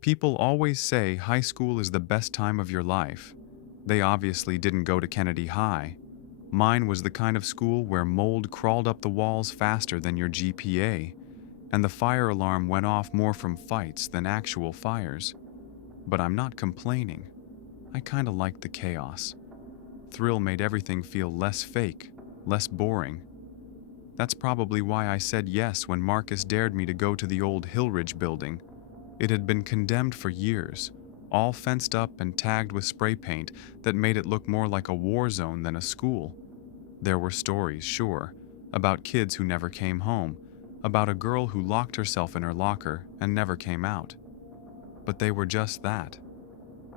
People always say high school is the best time of your life. They obviously didn't go to Kennedy High. Mine was the kind of school where mold crawled up the walls faster than your GPA, and the fire alarm went off more from fights than actual fires. But I'm not complaining. I kinda liked the chaos. Thrill made everything feel less fake, less boring. That's probably why I said yes when Marcus dared me to go to the old Hillridge building. It had been condemned for years, all fenced up and tagged with spray paint that made it look more like a war zone than a school. There were stories, sure, about kids who never came home, about a girl who locked herself in her locker and never came out. But they were just that.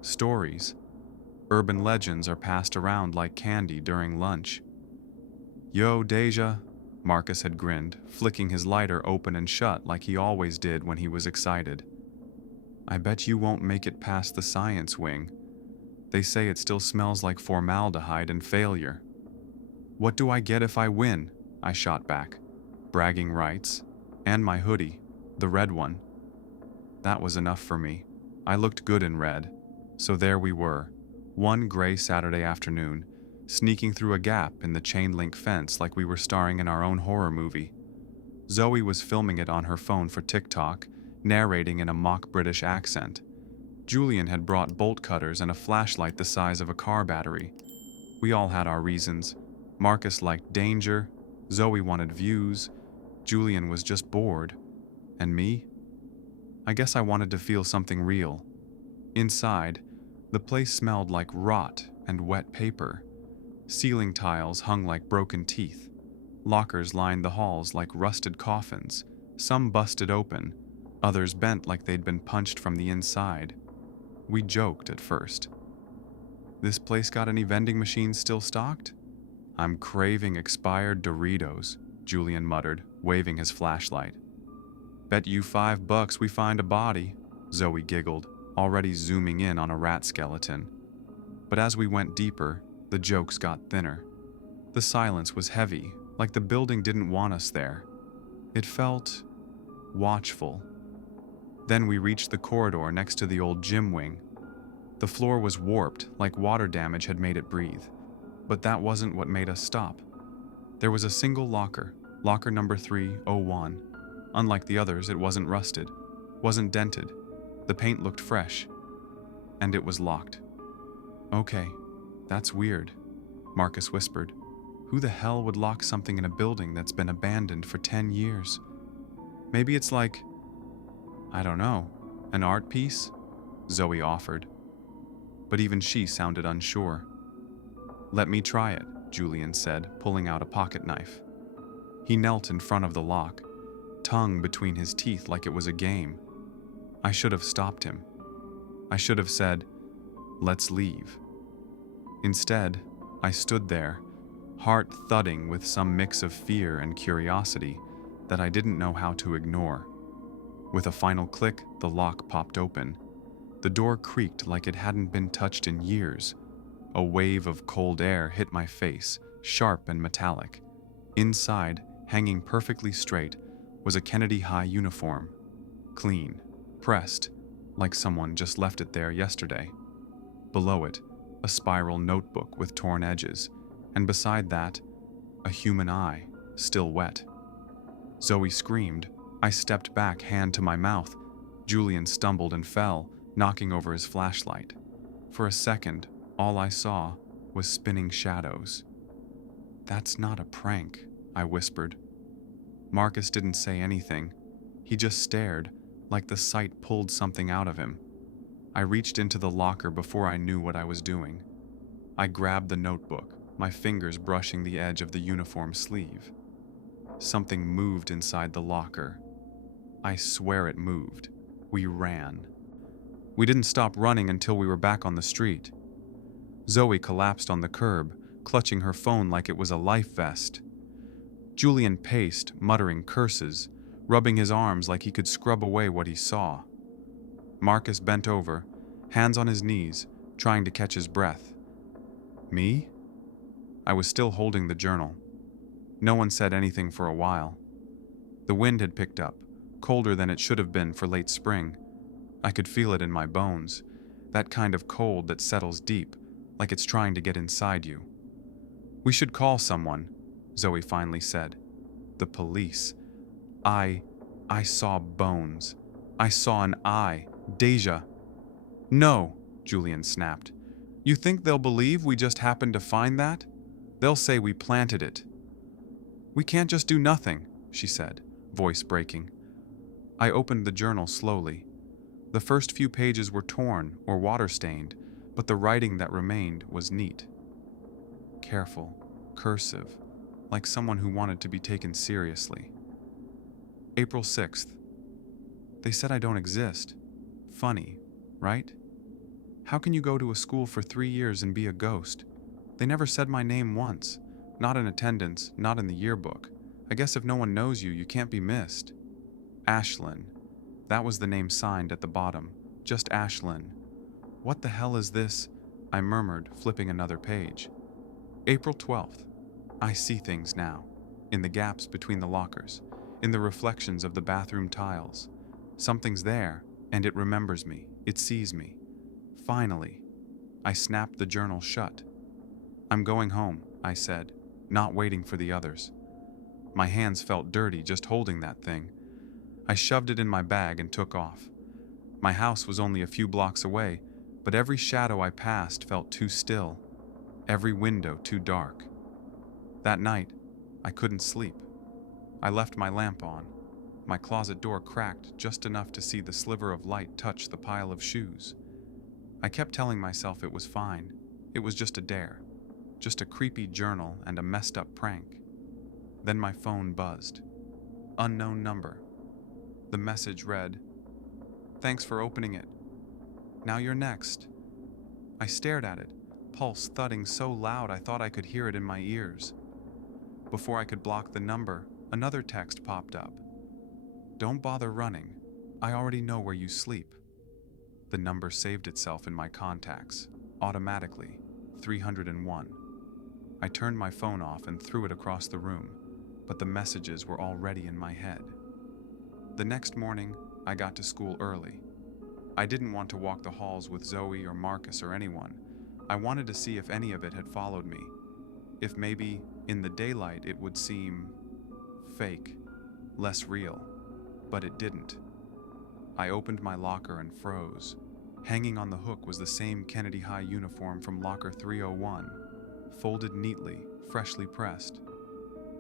Stories. Urban legends are passed around like candy during lunch. "Yo, Deja," Marcus had grinned, flicking his lighter open and shut like he always did when he was excited. "I bet you won't make it past the science wing. They say it still smells like formaldehyde and failure." "What do I get if I win?" I shot back. "Bragging rights. And my hoodie, the red one." That was enough for me. I looked good in red. So there we were, one gray Saturday afternoon, sneaking through a gap in the chain-link fence like we were starring in our own horror movie. Zoe was filming it on her phone for TikTok, narrating in a mock British accent. Julian had brought bolt cutters and a flashlight the size of a car battery. We all had our reasons. Marcus liked danger, Zoe wanted views, Julian was just bored. And me? I guess I wanted to feel something real. Inside, the place smelled like rot and wet paper. Ceiling tiles hung like broken teeth. Lockers lined the halls like rusted coffins, some busted open, others bent like they'd been punched from the inside. We joked at first. "This place got any vending machines still stocked?" "I'm craving expired Doritos," Julian muttered, waving his flashlight. "Bet you $5 we find a body," Zoe giggled, already zooming in on a rat skeleton. But as we went deeper, the jokes got thinner. The silence was heavy, like the building didn't want us there. It felt watchful. Then we reached the corridor next to the old gym wing. The floor was warped, like water damage had made it breathe. But that wasn't what made us stop. There was a single locker, locker number 301. Unlike the others, it wasn't rusted, wasn't dented. The paint looked fresh. And it was locked. "Okay, that's weird," Marcus whispered. "Who the hell would lock something in a building that's been abandoned for 10 years? Maybe it's like, I don't know, an art piece?" Zoe offered. But even she sounded unsure. "Let me try it," Julian said, pulling out a pocket knife. He knelt in front of the lock, tongue between his teeth like it was a game. I should have stopped him. I should have said, "Let's leave." Instead, I stood there, heart thudding with some mix of fear and curiosity that I didn't know how to ignore. With a final click, the lock popped open. The door creaked like it hadn't been touched in years. A wave of cold air hit my face, sharp and metallic. Inside, hanging perfectly straight, was a Kennedy High uniform. Clean, pressed, like someone just left it there yesterday. Below it, a spiral notebook with torn edges, and beside that, a human eye, still wet. Zoe screamed. I stepped back, hand to my mouth. Julian stumbled and fell, knocking over his flashlight. For a second, all I saw was spinning shadows. "That's not a prank," I whispered. Marcus didn't say anything. He just stared, like the sight pulled something out of him. I reached into the locker before I knew what I was doing. I grabbed the notebook, my fingers brushing the edge of the uniform sleeve. Something moved inside the locker. I swear it moved. We ran. We didn't stop running until we were back on the street. Zoe collapsed on the curb, clutching her phone like it was a life vest. Julian paced, muttering curses, rubbing his arms like he could scrub away what he saw. Marcus bent over, hands on his knees, trying to catch his breath. Me? I was still holding the journal. No one said anything for a while. The wind had picked up, colder than it should have been for late spring. I could feel it in my bones, that kind of cold that settles deep, like it's trying to get inside you. "We should call someone," Zoe finally said. "The police. I saw bones. I saw an eye. Deja." "No," Julian snapped. "You think they'll believe we just happened to find that? They'll say we planted it." "We can't just do nothing," she said, voice breaking. I opened the journal slowly. The first few pages were torn or water-stained, but the writing that remained was neat. Careful, cursive, like someone who wanted to be taken seriously. April 6th. They said I don't exist. Funny, right? How can you go to a school for 3 years and be a ghost? They never said my name once. Not in attendance, not in the yearbook. I guess if no one knows you, you can't be missed. Ashlyn. That was the name signed at the bottom. Just Ashlyn. What the hell is this? I murmured, flipping another page. April 12th. I see things now. In the gaps between the lockers. In the reflections of the bathroom tiles. Something's there, and it remembers me. It sees me. Finally. I snapped the journal shut. "I'm going home," I said, not waiting for the others. My hands felt dirty just holding that thing. I shoved it in my bag and took off. My house was only a few blocks away, but every shadow I passed felt too still, every window too dark. That night, I couldn't sleep. I left my lamp on. My closet door cracked just enough to see the sliver of light touch the pile of shoes. I kept telling myself it was fine. It was just a dare. Just a creepy journal and a messed up prank. Then my phone buzzed. Unknown number. The message read, "Thanks for opening it. Now you're next." I stared at it, pulse thudding so loud I thought I could hear it in my ears. Before I could block the number, another text popped up. "Don't bother running. I already know where you sleep." The number saved itself in my contacts, automatically, 301. I turned my phone off and threw it across the room, but the messages were already in my head. The next morning, I got to school early. I didn't want to walk the halls with Zoe or Marcus or anyone. I wanted to see if any of it had followed me. If maybe, in the daylight, it would seem fake, less real. But it didn't. I opened my locker and froze. Hanging on the hook was the same Kennedy High uniform from locker 301, folded neatly, freshly pressed.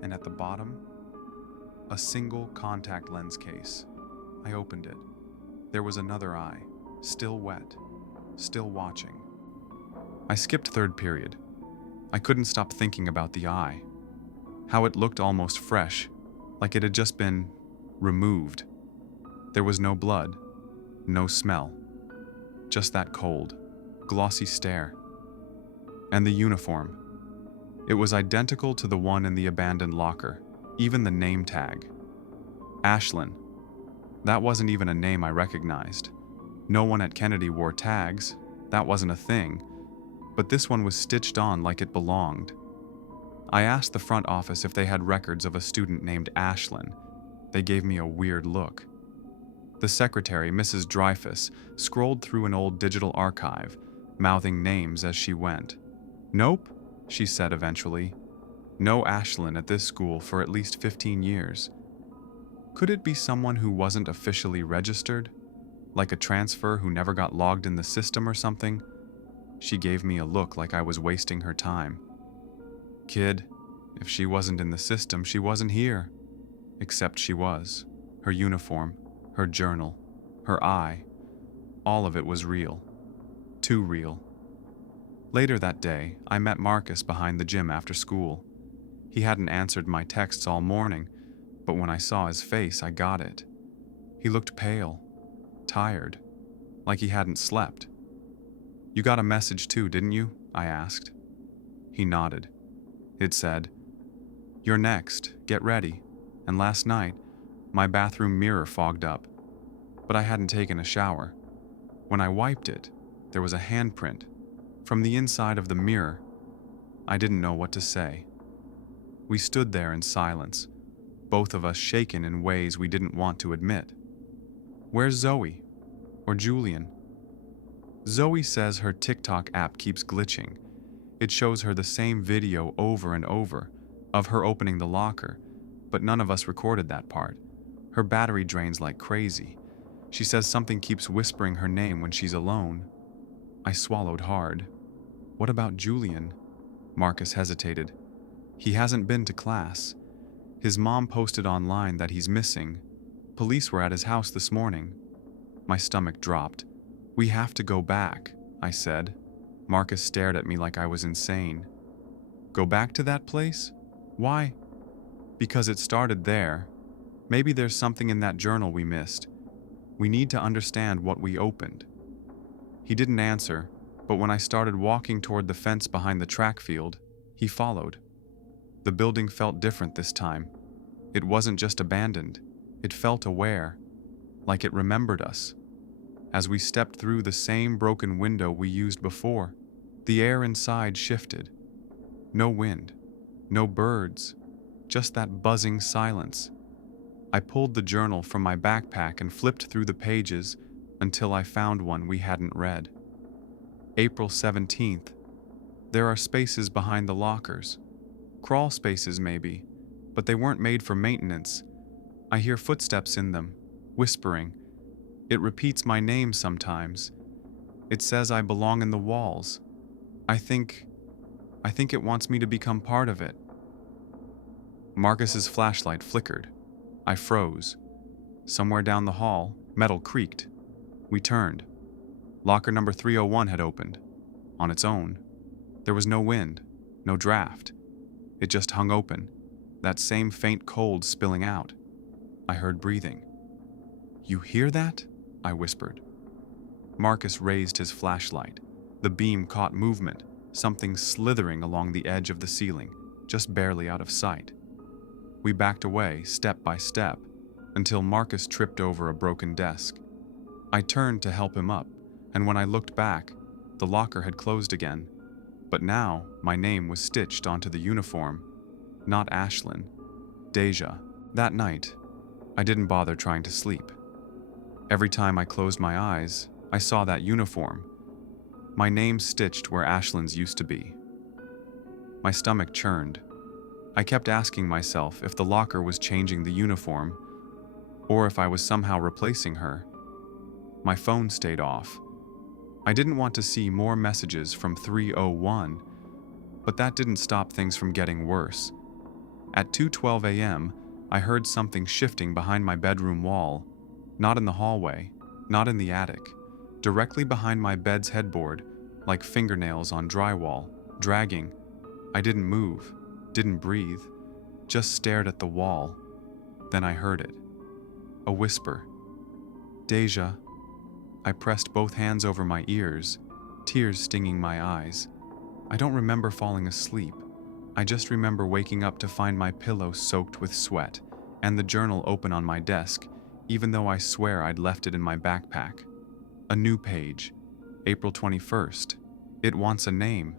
And at the bottom, a single contact lens case. I opened it. There was another eye, still wet, still watching. I skipped third period. I couldn't stop thinking about the eye. How it looked almost fresh, like it had just been removed. There was no blood, no smell. Just that cold, glossy stare. And the uniform. It was identical to the one in the abandoned locker, even the name tag. Ashlyn. That wasn't even a name I recognized. No one at Kennedy wore tags. That wasn't a thing. But this one was stitched on like it belonged. I asked the front office if they had records of a student named Ashlyn. They gave me a weird look. The secretary, Mrs. Dreyfus, scrolled through an old digital archive, mouthing names as she went. "Nope," she said eventually. "No Ashlyn at this school for at least 15 years. Could it be someone who wasn't officially registered? Like a transfer who never got logged in the system or something?" She gave me a look like I was wasting her time. "Kid, if she wasn't in the system, she wasn't here." Except she was. Her uniform, her journal, her eye. All of it was real. Too real. Later that day, I met Marcus behind the gym after school. He hadn't answered my texts all morning, but when I saw his face, I got it. He looked pale, tired, like he hadn't slept. "You got a message too, didn't you?" I asked. He nodded. It said, "You're next, get ready." And last night, my bathroom mirror fogged up, but I hadn't taken a shower. When I wiped it, there was a handprint from the inside of the mirror. I didn't know what to say. We stood there in silence, both of us shaken in ways we didn't want to admit. "Where's Zoe?" Or Julian? Zoe says her TikTok app keeps glitching. It shows her the same video over and over of her opening the locker, but none of us recorded that part. Her battery drains like crazy. She says something keeps whispering her name when she's alone. I swallowed hard. What about Julian? Marcus hesitated. He hasn't been to class. His mom posted online that he's missing. Police were at his house this morning. My stomach dropped. We have to go back, I said. Marcus stared at me like I was insane. Go back to that place? Why? Because it started there. Maybe there's something in that journal we missed. We need to understand what we opened. He didn't answer, but when I started walking toward the fence behind the track field, he followed. The building felt different this time. It wasn't just abandoned. It felt aware, like it remembered us. As we stepped through the same broken window we used before, the air inside shifted. No wind, no birds, just that buzzing silence. I pulled the journal from my backpack and flipped through the pages until I found one we hadn't read. April 17th. There are spaces behind the lockers. Crawl spaces maybe, but they weren't made for maintenance. I hear footsteps in them, whispering. It repeats my name sometimes. It says I belong in the walls. I think it wants me to become part of it. Marcus's flashlight flickered. I froze. Somewhere down the hall, metal creaked. We turned. Locker number 301 had opened. On its own. There was no wind, no draft. It just hung open, that same faint cold spilling out. I heard breathing. You hear that? I whispered. Marcus raised his flashlight. The beam caught movement, something slithering along the edge of the ceiling, just barely out of sight. We backed away, step by step, until Marcus tripped over a broken desk. I turned to help him up, and when I looked back, the locker had closed again. But now, my name was stitched onto the uniform. Not Ashlyn. Deja. That night, I didn't bother trying to sleep. Every time I closed my eyes, I saw that uniform. My name stitched where Ashlyn's used to be. My stomach churned. I kept asking myself if the locker was changing the uniform, or if I was somehow replacing her. My phone stayed off. I didn't want to see more messages from 301, but that didn't stop things from getting worse. At 2:12 a.m., I heard something shifting behind my bedroom wall, not in the hallway, not in the attic, directly behind my bed's headboard, like fingernails on drywall, dragging. I didn't move, didn't breathe, just stared at the wall. Then I heard it. A whisper. Deja. I pressed both hands over my ears, tears stinging my eyes. I don't remember falling asleep. I just remember waking up to find my pillow soaked with sweat and the journal open on my desk, even though I swear I'd left it in my backpack. A new page. April 21st. It wants a name.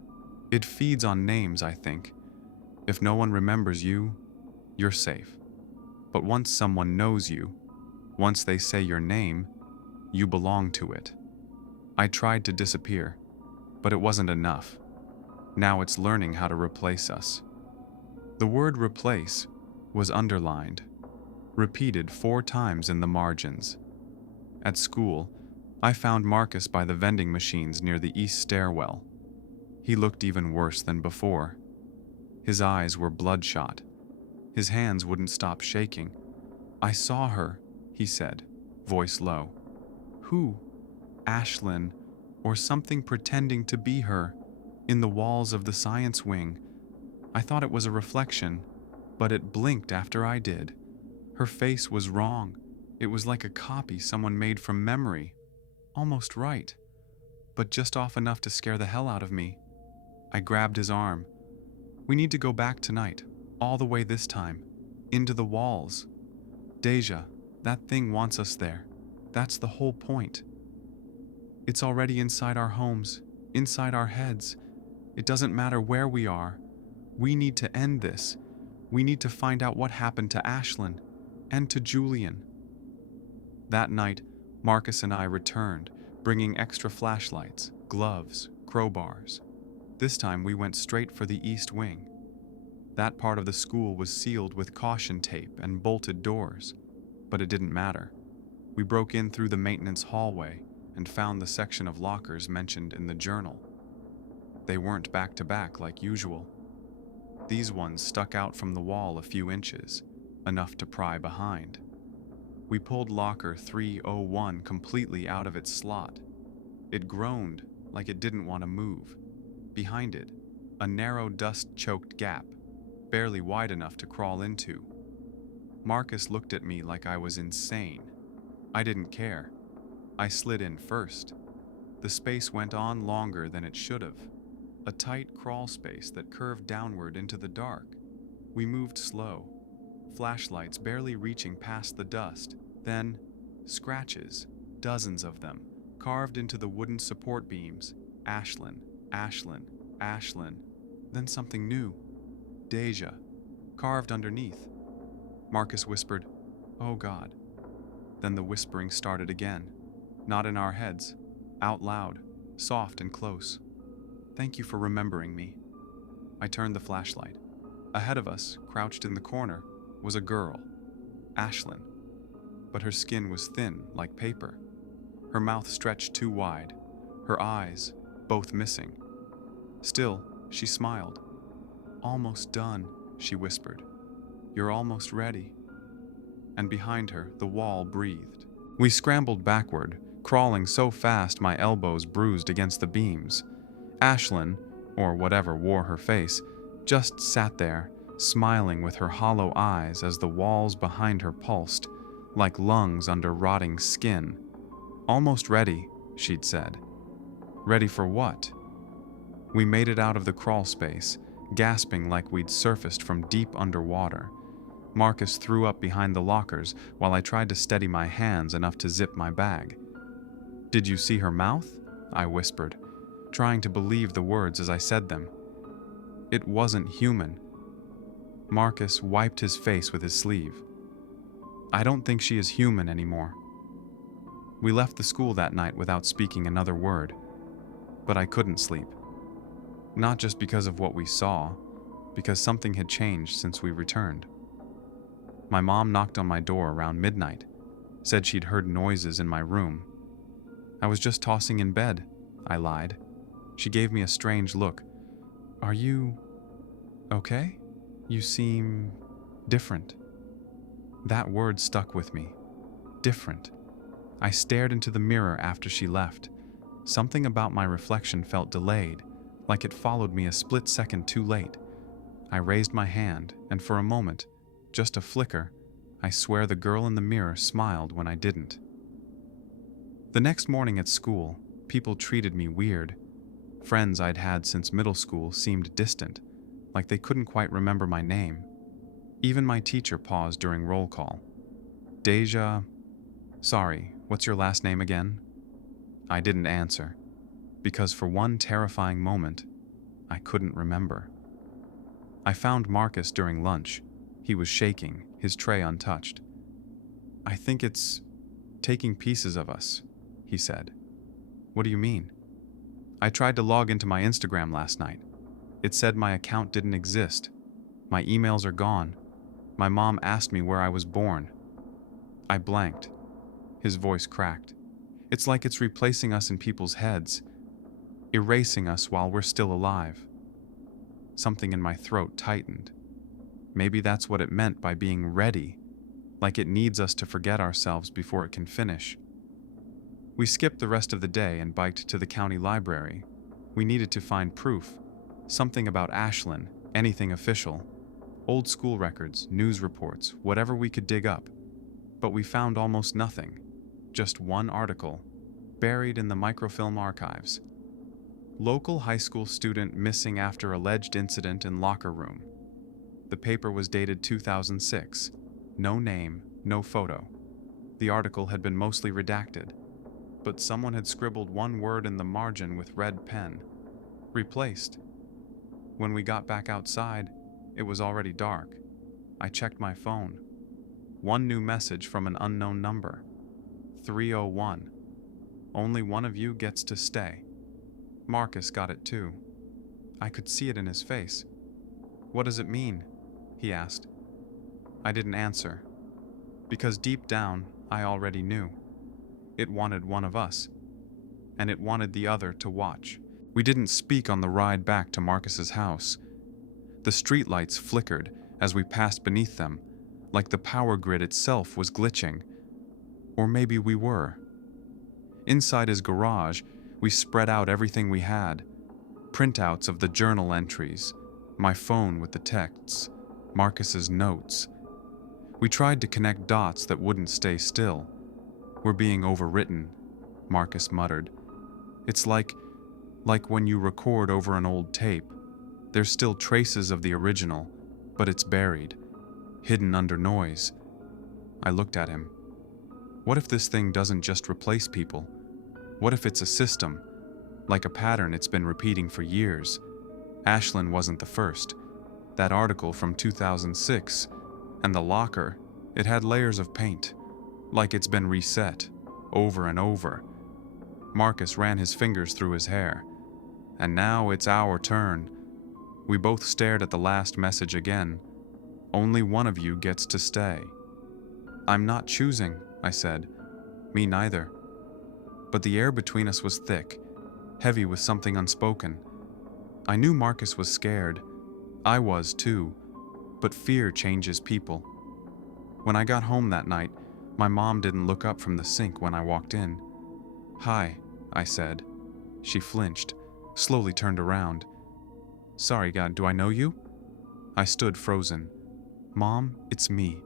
It feeds on names, I think. If no one remembers you, you're safe. But once someone knows you, once they say your name, you belong to it. I tried to disappear, but it wasn't enough. Now it's learning how to replace us. The word replace was underlined, repeated 4 times in the margins. At school, I found Marcus by the vending machines near the east stairwell. He looked even worse than before. His eyes were bloodshot. His hands wouldn't stop shaking. I saw her, he said, voice low. Who? Ashlyn, or something pretending to be her, in the walls of the science wing. I thought it was a reflection, but it blinked after I did. Her face was wrong. It was like a copy someone made from memory. Almost right, but just off enough to scare the hell out of me. I grabbed his arm. We need to go back tonight, all the way this time, into the walls. Deja, that thing wants us there. That's the whole point. It's already inside our homes, inside our heads. It doesn't matter where we are. We need to end this. We need to find out what happened to Ashlyn and to Julian. That night, Marcus and I returned, bringing extra flashlights, gloves, crowbars. This time we went straight for the east wing. That part of the school was sealed with caution tape and bolted doors, but it didn't matter. We broke in through the maintenance hallway and found the section of lockers mentioned in the journal. They weren't back to back like usual. These ones stuck out from the wall a few inches, enough to pry behind. We pulled locker 301 completely out of its slot. It groaned like it didn't want to move. Behind it, a narrow dust-choked gap, barely wide enough to crawl into. Marcus looked at me like I was insane. I didn't care. I slid in first. The space went on longer than it should have. A tight crawl space that curved downward into the dark. We moved slow, flashlights barely reaching past the dust. Then, scratches, dozens of them, carved into the wooden support beams. Ashlyn, Ashlyn, Ashlyn. Then something new. Deja, carved underneath. Marcus whispered, "Oh God." Then the whispering started again. Not in our heads, out loud, soft and close. "Thank you for remembering me." I turned the flashlight. Ahead of us, crouched in the corner, was a girl, Ashlyn. But her skin was thin, like paper. Her mouth stretched too wide, her eyes, both missing. Still, she smiled. "Almost done," she whispered. "You're almost ready." And behind her, the wall breathed. We scrambled backward, crawling so fast my elbows bruised against the beams. Ashlyn, or whatever wore her face, just sat there, smiling with her hollow eyes as the walls behind her pulsed, like lungs under rotting skin. "Almost ready," she'd said. Ready for what? We made it out of the crawl space, gasping like we'd surfaced from deep underwater. Marcus threw up behind the lockers while I tried to steady my hands enough to zip my bag. "Did you see her mouth?" I whispered, trying to believe the words as I said them. "It wasn't human." Marcus wiped his face with his sleeve. "I don't think she is human anymore." We left the school that night without speaking another word. But I couldn't sleep. Not just because of what we saw, because something had changed since we returned. My mom knocked on my door around midnight, said she'd heard noises in my room. "I was just tossing in bed," I lied. She gave me a strange look. "Are you okay? You seem different." That word stuck with me. Different. I stared into the mirror after she left. Something about my reflection felt delayed, like it followed me a split second too late. I raised my hand, and for a moment, just a flicker, I swear the girl in the mirror smiled when I didn't. The next morning at school, people treated me weird. Friends I'd had since middle school seemed distant, like they couldn't quite remember my name. Even my teacher paused during roll call. "Deja, sorry, what's your last name again?" I didn't answer, because for one terrifying moment, I couldn't remember. I found Marcus during lunch. He was shaking, his tray untouched. "I think it's taking pieces of us," he said. "What do you mean?" "I tried to log into my Instagram last night. It said my account didn't exist. My emails are gone. My mom asked me where I was born." I blanked. His voice cracked. "It's like it's replacing us in people's heads, erasing us while we're still alive." Something in my throat tightened. Maybe that's what it meant by being ready, like it needs us to forget ourselves before it can finish. We skipped the rest of the day and biked to the county library. We needed to find proof, something about Ashlyn, anything official. Old school records, news reports, whatever we could dig up. But we found almost nothing. Just one article, buried in the microfilm archives. Local high school student missing after alleged incident in locker room. The paper was dated 2006. No name, no photo. The article had been mostly redacted, but someone had scribbled one word in the margin with red pen. Replaced. When we got back outside, it was already dark. I checked my phone. One new message from an unknown number. 301. Only one of you gets to stay. Marcus got it too. I could see it in his face. What does it mean? He asked. I didn't answer, because deep down I already knew. It wanted one of us, and it wanted the other to watch. We didn't speak on the ride back to Marcus's house. The streetlights flickered as we passed beneath them, like the power grid itself was glitching. Or maybe we were. Inside his garage, we spread out everything we had. Printouts of the journal entries, my phone with the texts, Marcus's notes. We tried to connect dots that wouldn't stay still. We're being overwritten, Marcus muttered. It's like when you record over an old tape. There's still traces of the original, but it's buried, hidden under noise. I looked at him. What if this thing doesn't just replace people? What if it's a system, like a pattern it's been repeating for years? Ashlyn wasn't the first. That article from 2006, and the locker, it had layers of paint, like it's been reset, over and over. Marcus ran his fingers through his hair. And now it's our turn. We both stared at the last message again. Only one of you gets to stay. I'm not choosing, I said. Me neither. But the air between us was thick, heavy with something unspoken. I knew Marcus was scared. I was too. But fear changes people. When I got home that night, my mom didn't look up from the sink when I walked in. Hi, I said. She flinched, slowly turned around. Sorry, God, do I know you? I stood frozen. Mom, it's me.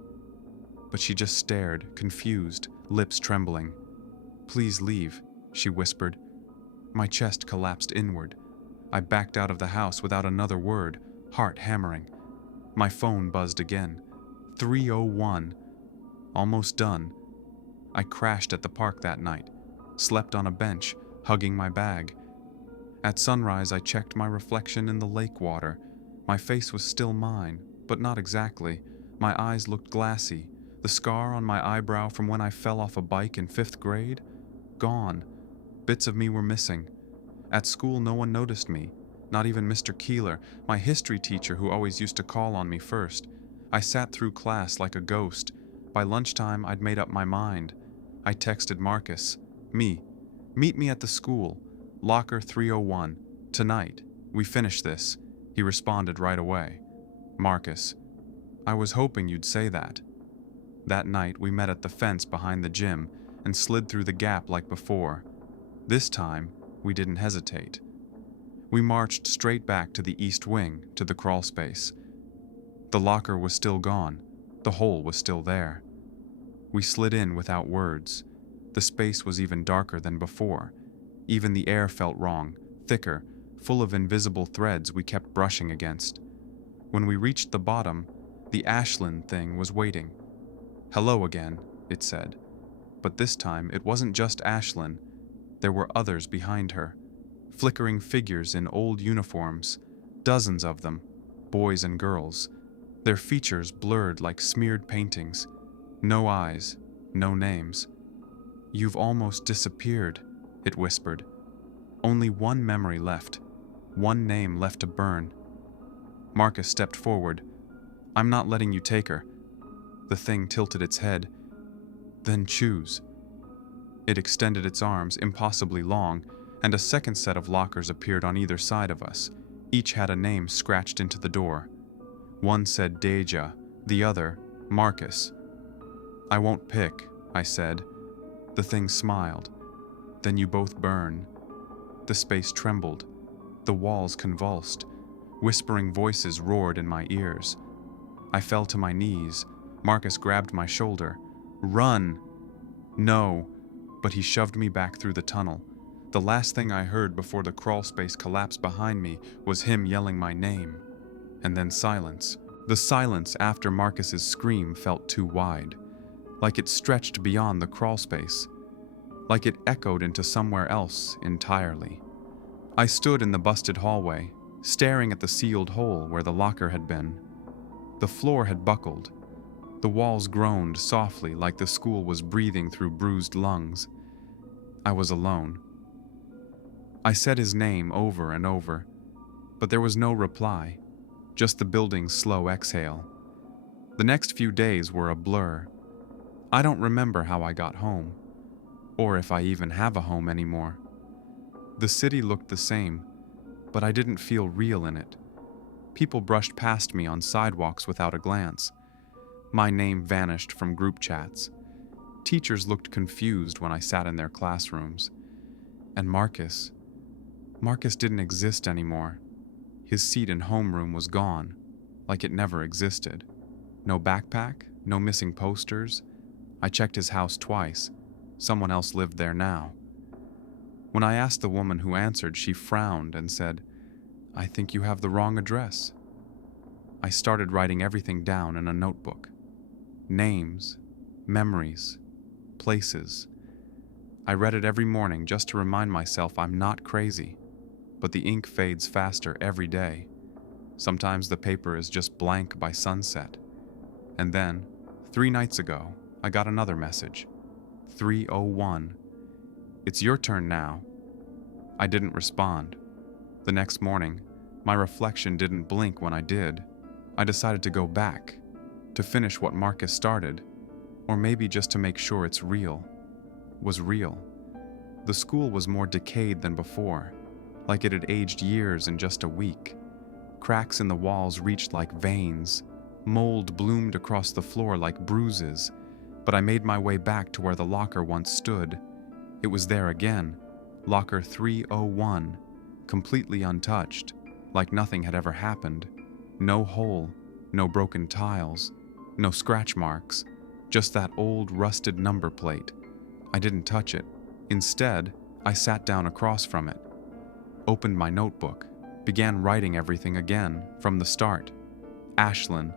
But she just stared, confused, lips trembling. Please leave, she whispered. My chest collapsed inward. I backed out of the house without another word, heart hammering. My phone buzzed again. 301. Almost done. I crashed at the park that night, slept on a bench, hugging my bag. At sunrise, I checked my reflection in the lake water. My face was still mine, but not exactly. My eyes looked glassy. The scar on my eyebrow from when I fell off a bike in 5th grade? Gone. Bits of me were missing. At school, no one noticed me, not even Mr. Keeler, my history teacher who always used to call on me first. I sat through class like a ghost. By lunchtime, I'd made up my mind. I texted Marcus. Meet me at the school. Locker 301. Tonight. We finish this. He responded right away. Marcus. I was hoping you'd say that. That night, we met at the fence behind the gym and slid through the gap like before. This time, we didn't hesitate. We marched straight back to the east wing, to the crawl space. The locker was still gone. The hole was still there. We slid in without words. The space was even darker than before. Even the air felt wrong, thicker, full of invisible threads we kept brushing against. When we reached the bottom, the Ashlyn thing was waiting. Hello again, it said. But this time, it wasn't just Ashlyn. There were others behind her. Flickering figures in old uniforms, dozens of them, boys and girls. Their features blurred like smeared paintings. No eyes, no names. You've almost disappeared, it whispered. Only one memory left, one name left to burn. Marcus stepped forward. I'm not letting you take her. The thing tilted its head. Then choose. It extended its arms, impossibly long, and a second set of lockers appeared on either side of us. Each had a name scratched into the door. One said Deja, the other, Marcus. I won't pick, I said. The thing smiled. Then you both burn. The space trembled. The walls convulsed. Whispering voices roared in my ears. I fell to my knees. Marcus grabbed my shoulder. Run! No, but he shoved me back through the tunnel. The last thing I heard before the crawl space collapsed behind me was him yelling my name. And then silence. The silence after Marcus's scream felt too wide. Like it stretched beyond the crawl space. Like it echoed into somewhere else entirely. I stood in the busted hallway, staring at the sealed hole where the locker had been. The floor had buckled. The walls groaned softly like the school was breathing through bruised lungs. I was alone. I said his name over and over, but there was no reply, just the building's slow exhale. The next few days were a blur. I don't remember how I got home, or if I even have a home anymore. The city looked the same, but I didn't feel real in it. People brushed past me on sidewalks without a glance. My name vanished from group chats. Teachers looked confused when I sat in their classrooms. And Marcus didn't exist anymore. His seat in homeroom was gone, like it never existed. No backpack, no missing posters. I checked his house twice. Someone else lived there now. When I asked the woman who answered, she frowned and said, "I think you have the wrong address." I started writing everything down in a notebook. Names, memories, places. I read it every morning just to remind myself I'm not crazy, but the ink fades faster every day. Sometimes the paper is just blank by sunset. And then, 3 nights ago, I got another message. 3:01. "It's your turn now." I didn't respond. The next morning, my reflection didn't blink when I did. I decided to go back, to finish what Marcus started, or maybe just to make sure it's real. Was real. The school was more decayed than before, like it had aged years in just a week. Cracks in the walls reached like veins. Mold bloomed across the floor like bruises, but I made my way back to where the locker once stood. It was there again, locker 301, completely untouched, like nothing had ever happened. No hole, no broken tiles, no scratch marks, just that old rusted number plate. I didn't touch it. Instead, I sat down across from it, opened my notebook, began writing everything again, from the start. Ashlyn,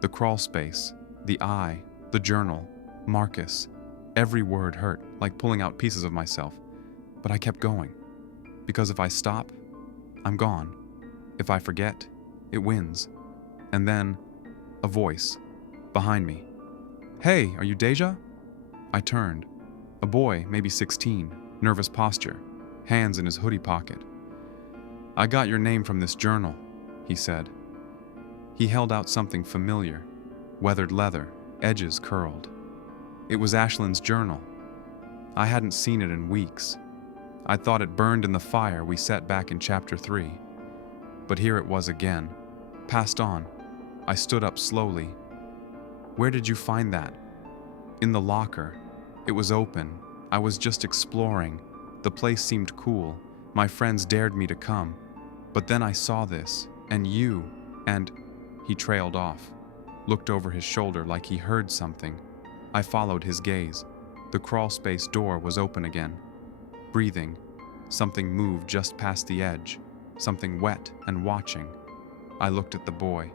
the crawl space, the eye, the journal, Marcus. Every word hurt, like pulling out pieces of myself. But I kept going. Because if I stop, I'm gone. If I forget, it wins. And then, a voice, behind me. "Hey, are you Deja?" I turned. A boy, maybe 16, nervous posture, hands in his hoodie pocket. "I got your name from this journal," he said. He held out something familiar, weathered leather, edges curled. It was Ashlyn's journal. I hadn't seen it in weeks. I thought it burned in the fire we set back in chapter 3. But here it was again, passed on. I stood up slowly. "Where did you find that?" "In the locker. It was open. I was just exploring. The place seemed cool. My friends dared me to come. But then I saw this, and you, and..." He trailed off, looked over his shoulder like he heard something. I followed his gaze. The crawl space door was open again. Breathing. Something moved just past the edge. Something wet and watching. I looked at the boy.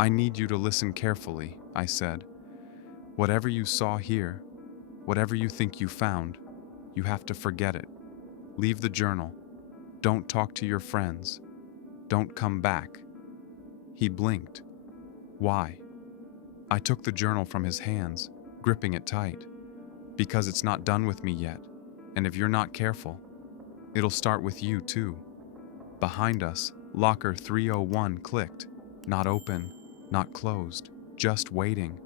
"I need you to listen carefully," I said. "Whatever you saw here, whatever you think you found, you have to forget it. Leave the journal. Don't talk to your friends. Don't come back." He blinked. "Why?" I took the journal from his hands, gripping it tight. "Because it's not done with me yet, and if you're not careful, it'll start with you too." Behind us, locker 301 clicked. Not open, not closed, just waiting.